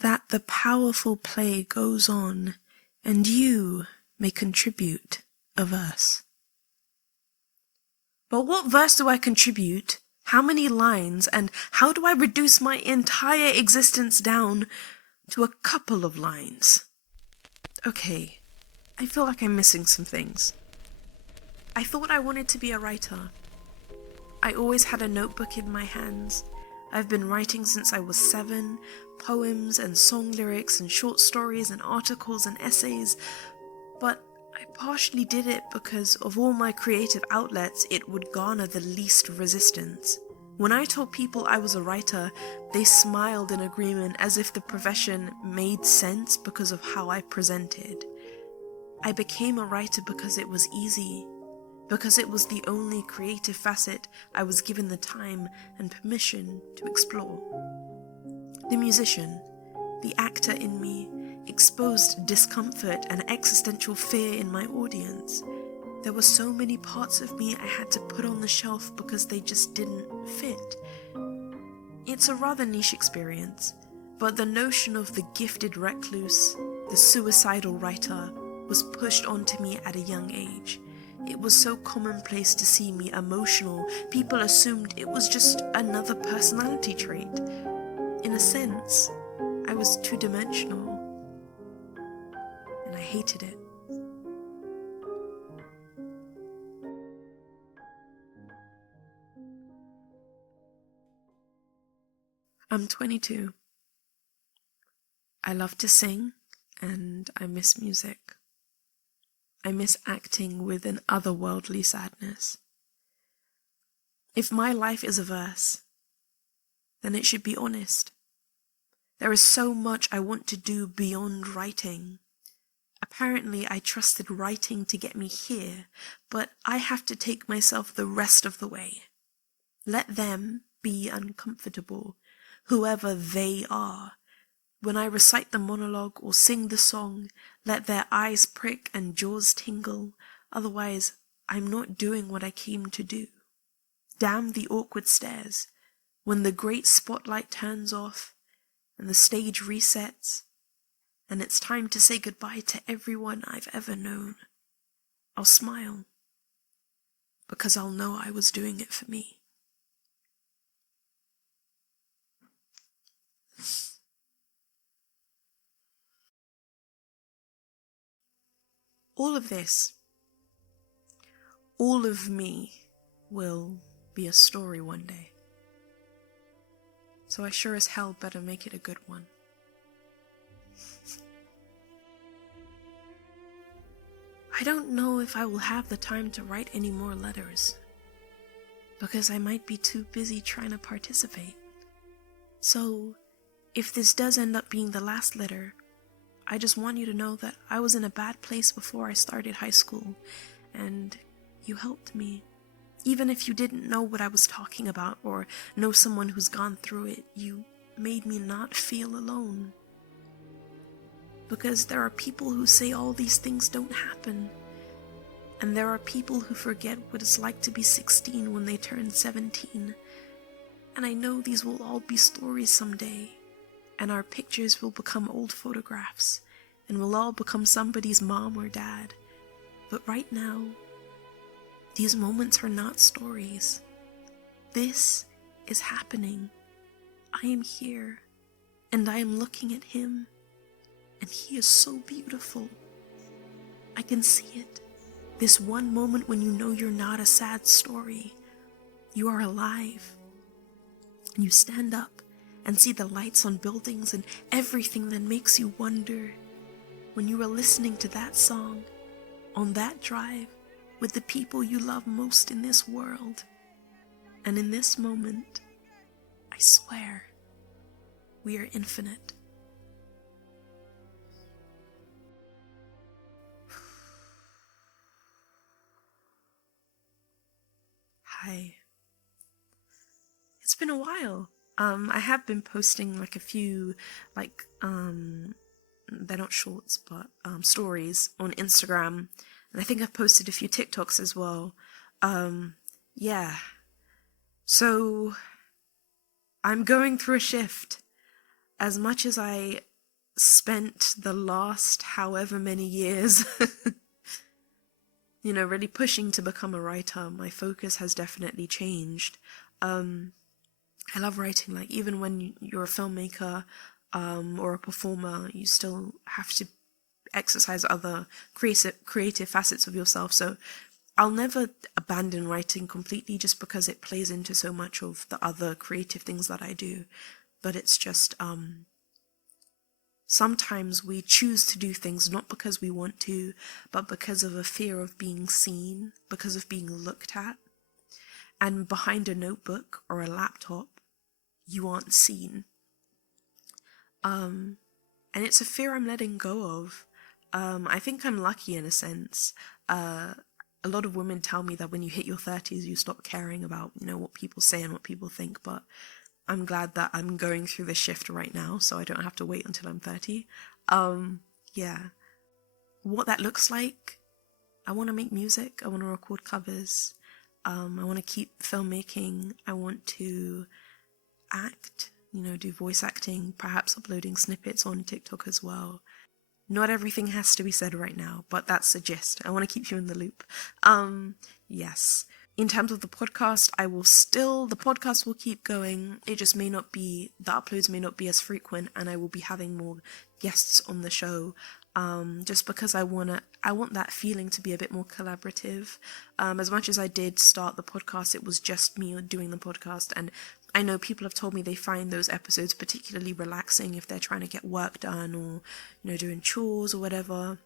that the powerful play goes on, and you may contribute a verse. But what verse do I contribute? How many lines? And how do I reduce my entire existence down to a couple of lines? Okay, I feel like I'm missing some things. I thought I wanted to be a writer. I always had a notebook in my hands. I've been writing since I was 7, poems and song lyrics and short stories and articles and essays, but I partially did it because of all my creative outlets, it would garner the least resistance. When I told people I was a writer, they smiled in agreement as if the profession made sense because of how I presented. I became a writer because it was easy, because it was the only creative facet I was given the time and permission to explore. The musician, the actor in me, exposed discomfort and existential fear in my audience. There were so many parts of me I had to put on the shelf because they just didn't fit. It's a rather niche experience, but the notion of the gifted recluse, the suicidal writer, was pushed onto me at a young age. It was so commonplace to see me emotional, people assumed it was just another personality trait. In a sense, I was two-dimensional, and I hated it. I'm 22. I love to sing, and I miss music. I miss acting with an otherworldly sadness. If my life is a verse, then it should be honest. There is so much I want to do beyond writing. Apparently, I trusted writing to get me here, but I have to take myself the rest of the way. Let them be uncomfortable, whoever they are. When I recite the monologue or sing the song, let their eyes prick and jaws tingle, otherwise I'm not doing what I came to do. Damn the awkward stares. When the great spotlight turns off and the stage resets, and it's time to say goodbye to everyone I've ever known, I'll smile, because I'll know I was doing it for me. All of this, all of me, will be a story one day. So I sure as hell better make it a good one. I don't know if I will have the time to write any more letters, because I might be too busy trying to participate. So, if this does end up being the last letter, I just want you to know that I was in a bad place before I started high school, and you helped me. Even if you didn't know what I was talking about or know someone who's gone through it, you made me not feel alone. Because there are people who say all these things don't happen, and there are people who forget what it's like to be 16 when they turn 17. And I know these will all be stories someday, and our pictures will become old photographs, and we'll all become somebody's mom or dad. But right now, these moments are not stories. This is happening. I am here, and I am looking at him, and he is so beautiful. I can see it. This one moment when you know you're not a sad story. You are alive. And you stand up and see the lights on buildings and everything that makes you wonder. When you are listening to that song, on that drive, with the people you love most in this world. And in this moment, I swear, we are infinite. Hi. It's been a while. I have been posting like a few, they're not shorts, but stories on Instagram. And I think I've posted a few TikToks as well. Yeah. So, I'm going through a shift. As much as I spent the last however many years, really pushing to become a writer, my focus has definitely changed. I love writing. Like, even when you're a filmmaker or a performer, you still have to exercise other creative facets of yourself. So I'll never abandon writing completely just because it plays into so much of the other creative things that I do. But it's just sometimes we choose to do things not because we want to, but because of a fear of being seen, because of being looked at. And behind a notebook or a laptop, you aren't seen. And it's a fear I'm letting go of. I think I'm lucky in a sense. A lot of women tell me that when you hit your 30s, you stop caring about, what people say and what people think. But I'm glad that I'm going through this shift right now, so I don't have to wait until I'm 30. Yeah. What that looks like, I want to make music. I want to record covers. I want to keep filmmaking. I want to act, do voice acting, perhaps uploading snippets on TikTok as well. Not everything has to be said right now, but that's the gist. I want to keep you in the loop. Yes. In terms of the podcast, the podcast will keep going. It just may not be, the uploads may not be as frequent, and I will be having more guests on the show. Just because I want that feeling to be a bit more collaborative. As much as I did start the podcast, it was just me doing the podcast, and I know people have told me they find those episodes particularly relaxing if they're trying to get work done or, doing chores or whatever.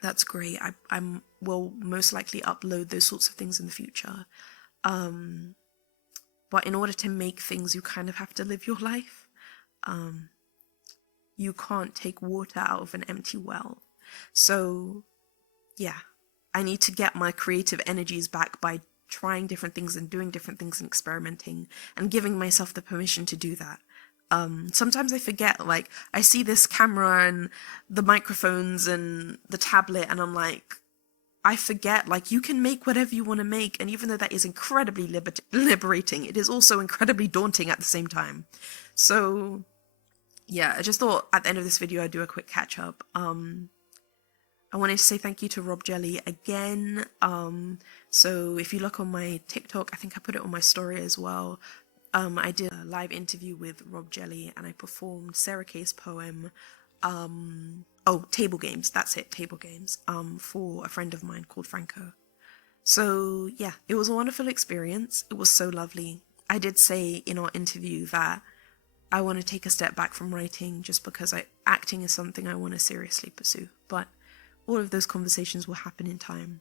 That's great. I will most likely upload those sorts of things in the future. But in order to make things, you kind of have to live your life. You can't take water out of an empty well. So, yeah, I need to get my creative energies back by trying different things and doing different things and experimenting and giving myself the permission to do that. Sometimes I forget, like, I see this camera and the microphones and the tablet, and I'm like, I forget, like, you can make whatever you want to make, and even though that is incredibly liberating, it is also incredibly daunting at the same time. So, yeah, I just thought at the end of this video I'd do a quick catch-up. I wanted to say thank you to Rob Jelly again. So if you look on my TikTok, I think I put it on my story as well. I did a live interview with Rob Jelly, and I performed Sarah Kay's poem, Table Games, that's it, Table Games, for a friend of mine called Franco. So yeah, it was a wonderful experience. It was so lovely. I did say in our interview that I want to take a step back from writing just because acting is something I want to seriously pursue. But all of those conversations will happen in time.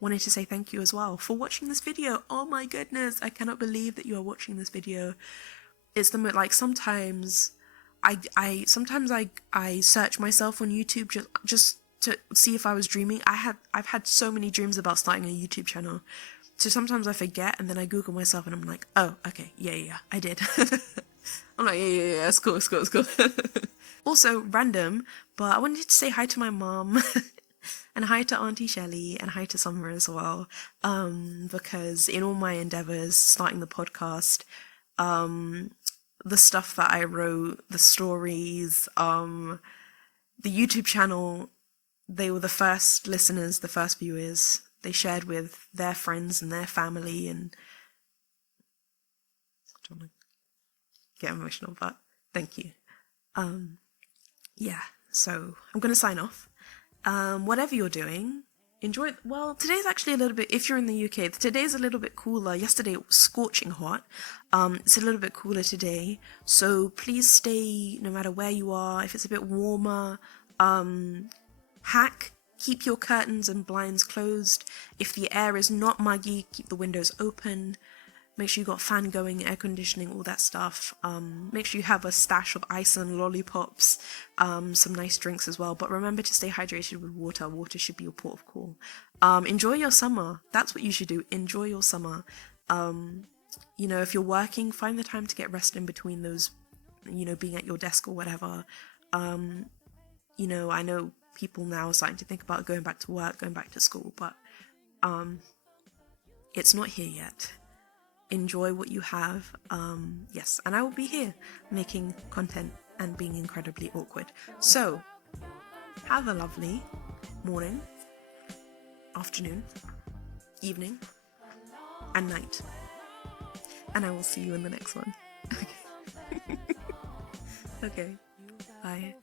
Wanted to say thank you as well for watching this video. Oh my goodness, I cannot believe that you are watching this video. It's sometimes I search myself on YouTube just to see if I was dreaming. I've had so many dreams about starting a YouTube channel. So sometimes I forget, and then I Google myself and I'm like, oh, okay, yeah, I did. I'm like, yeah, it's cool. Also, random, but I wanted to say hi to my mom and hi to Auntie Shelley and hi to Summer as well, because in all my endeavors, starting the podcast, the stuff that I wrote, the stories, the YouTube channel, they were the first listeners, the first viewers. They shared with their friends and their family, and I don't want to get emotional, but thank you. Yeah, so I'm going to sign off. Whatever you're doing, enjoy it. Well, today's actually a little bit, if you're in the UK, today's a little bit cooler. Yesterday it was scorching hot. It's a little bit cooler today. So please stay, no matter where you are. If it's a bit warmer, keep your curtains and blinds closed. If the air is not muggy, keep the windows open. Make sure you got fan going, air conditioning, all that stuff. Make sure you have a stash of ice and lollipops, some nice drinks as well. But remember to stay hydrated with water. Water should be your port of call. Enjoy your summer. That's what you should do. Enjoy your summer. If you're working, find the time to get rest in between those, being at your desk or whatever. I know people now are starting to think about going back to work, going back to school, but it's not here yet. Enjoy what you have. Yes, and I will be here making content and being incredibly awkward. So, have a lovely morning, afternoon, evening, and night. And I will see you in the next one. Okay. Okay. Bye.